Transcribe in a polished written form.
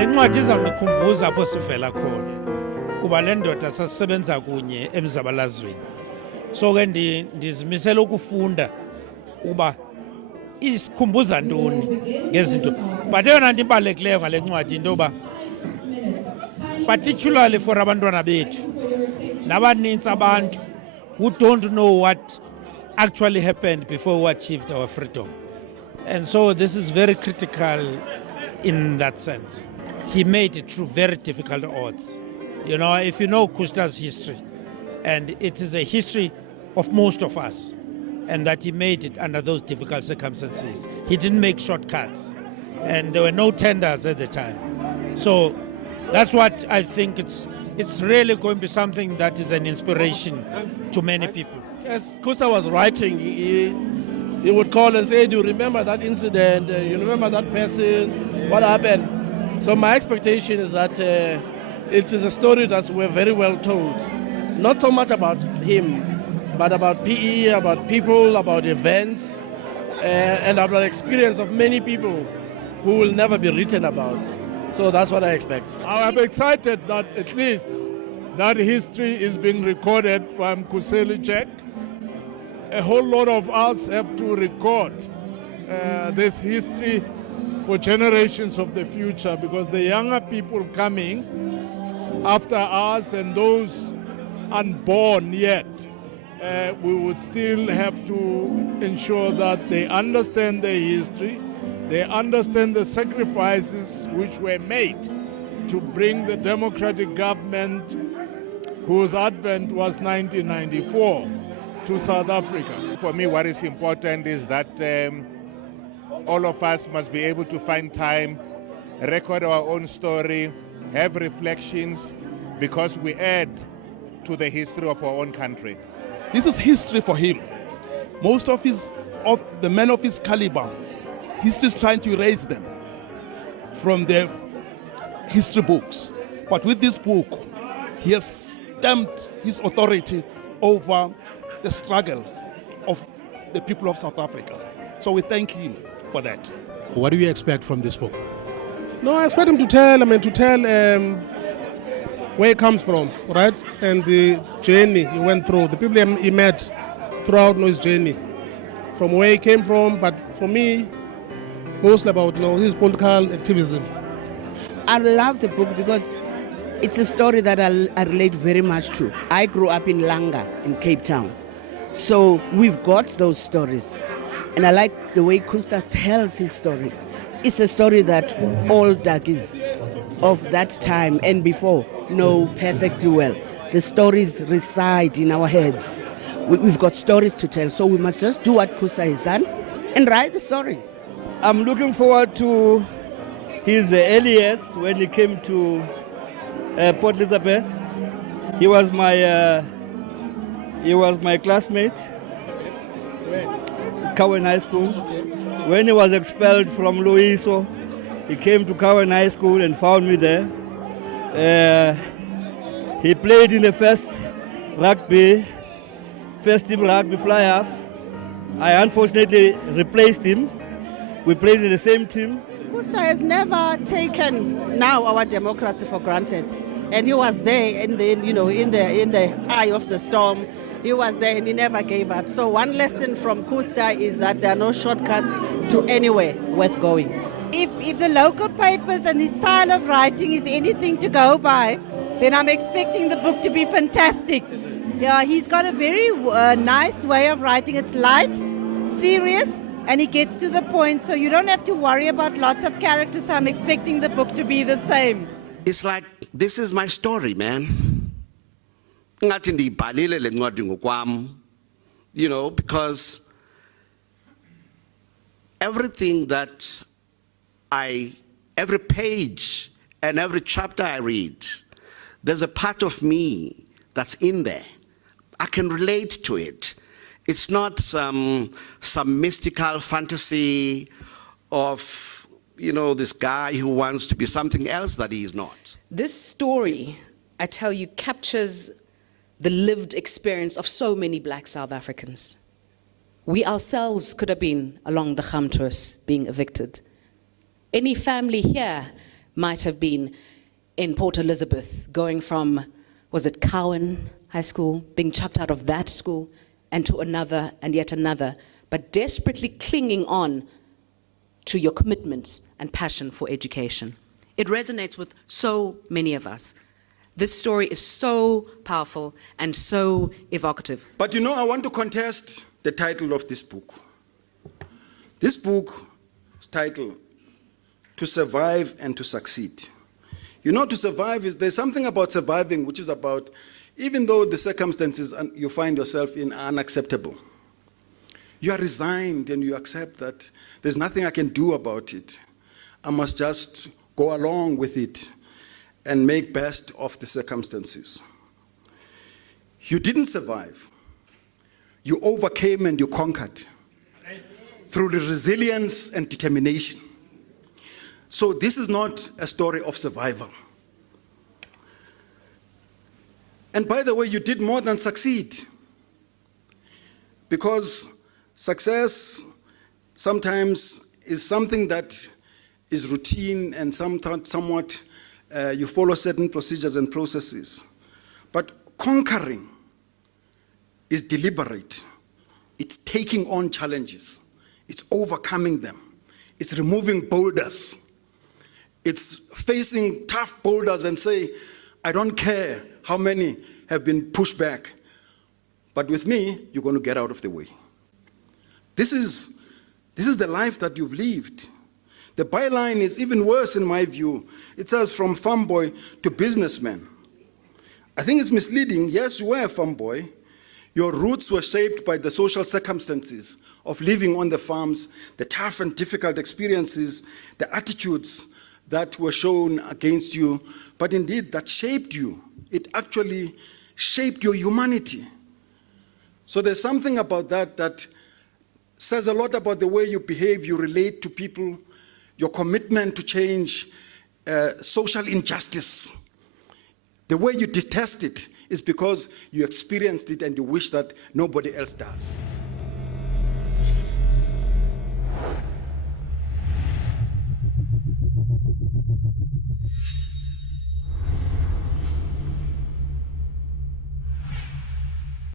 Le ncwadi izawundikhumbuza apho sivela khona kuba le ndoda sasisebenza kunye emzabalazweni. So ke ndizimisela ukufunda uba isikhumbuza ntoni ngezinto. But eyona nto ibalulekileyo ngale ncwadi into yoba particularly for abantwana bethu nabanintsi abantu who don't know what actually happened before we achieved our freedom. And so this is very critical in that sense. He made it through very difficult odds. You know, if you know Khusta's history, and it is a history of most of us, and that he made it under those difficult circumstances. He didn't make shortcuts, and there were no tenders at the time. So that's what I think it's really going to be something that is an inspiration to many people. As Khusta was writing, he would call and say, do you remember that incident? You remember that person? What happened? So my expectation is that it is a story that we're very well told. Not so much about him, but about PE, about people, about events, and about the experience of many people who will never be written about. So that's what I expect. I'm excited that at least that history is being recorded by Khusta Jack. A whole lot of us have to record this history for generations of the future, because the younger people coming after us and those unborn yet, we would still have to ensure that they understand their history, they understand the sacrifices which were made to bring the democratic government whose advent was 1994 to South Africa. For me, what is important is that all of us must be able to find time, record our own story, have reflections, because we add to the history of our own country. This is history for him. Most of the men of his caliber, history is trying to erase them from the history books. But with this book, he has stamped his authority over the struggle of the people of South Africa. So we thank him for that. What do you expect from this book? No, I expect him to tell where he comes from, right? And the journey he went through, the people he met throughout his journey, from where he came from, but for me, mostly about his political activism. I love the book because it's a story that I relate very much to. I grew up in Langa, in Cape Town. So we've got those stories. And I like the way Khusta tells his story. It's a story that all Dagis of that time and before know perfectly well. The stories reside in our heads. We've got stories to tell, so we must just do what Khusta has done and write the stories. I'm looking forward to his early years when he came to Port Elizabeth. He was my classmate, Cowan High School. When he was expelled from Loiso, he came to Cowan High School and found me there. He played in the first team rugby fly-off. I unfortunately replaced him. We played in the same team. Khusta has never taken now our democracy for granted, and he was there in the eye of the storm. He was there and he never gave up. So one lesson from Khusta is that there are no shortcuts to anywhere worth going. If the local papers and his style of writing is anything to go by, then I'm expecting the book to be fantastic. Yeah, he's got a very nice way of writing. It's light, serious, and he gets to the point, so you don't have to worry about lots of characters. So I'm expecting the book to be the same. It's like, this is my story, man. You know, because everything that every page and every chapter I read, there's a part of me that's in there. I can relate to it. It's not some mystical fantasy of, this guy who wants to be something else that he is not. This story, I tell you, captures the lived experience of so many black South Africans. We ourselves could have been along the Khamtoos being evicted. Any family here might have been in Port Elizabeth, going from, was it Cowan High School, being chucked out of that school, and to another and yet another, but desperately clinging on to your commitment and passion for education. It resonates with so many of us. This story is so powerful and so evocative. But you know, I want to contest the title of this book. This book's title, To Survive and to Succeed. You know, to survive is, there's something about surviving which is about, even though the circumstances you find yourself in are unacceptable, you are resigned and you accept that there's nothing I can do about it. I must just go along with it and make best of the circumstances. You didn't survive. You overcame and you conquered through the resilience and determination. So this is not a story of survival. And by the way, you did more than succeed, because success sometimes is something that is routine and somewhat you follow certain procedures and processes. But conquering is deliberate. It's taking on challenges. It's overcoming them. It's removing boulders. It's facing tough boulders and say, I don't care how many have been pushed back, but with me, you're going to get out of the way. This is the life that you've lived. The byline is even worse in my view. It says from farm boy to businessman. I think it's misleading. Yes, you were a farm boy. Your roots were shaped by the social circumstances of living on the farms, the tough and difficult experiences, the attitudes that were shown against you, but indeed that shaped you. It actually shaped your humanity. So there's something about that that says a lot about the way you behave, you relate to people, your commitment to change social injustice. The way you detest it is because you experienced it and you wish that nobody else does.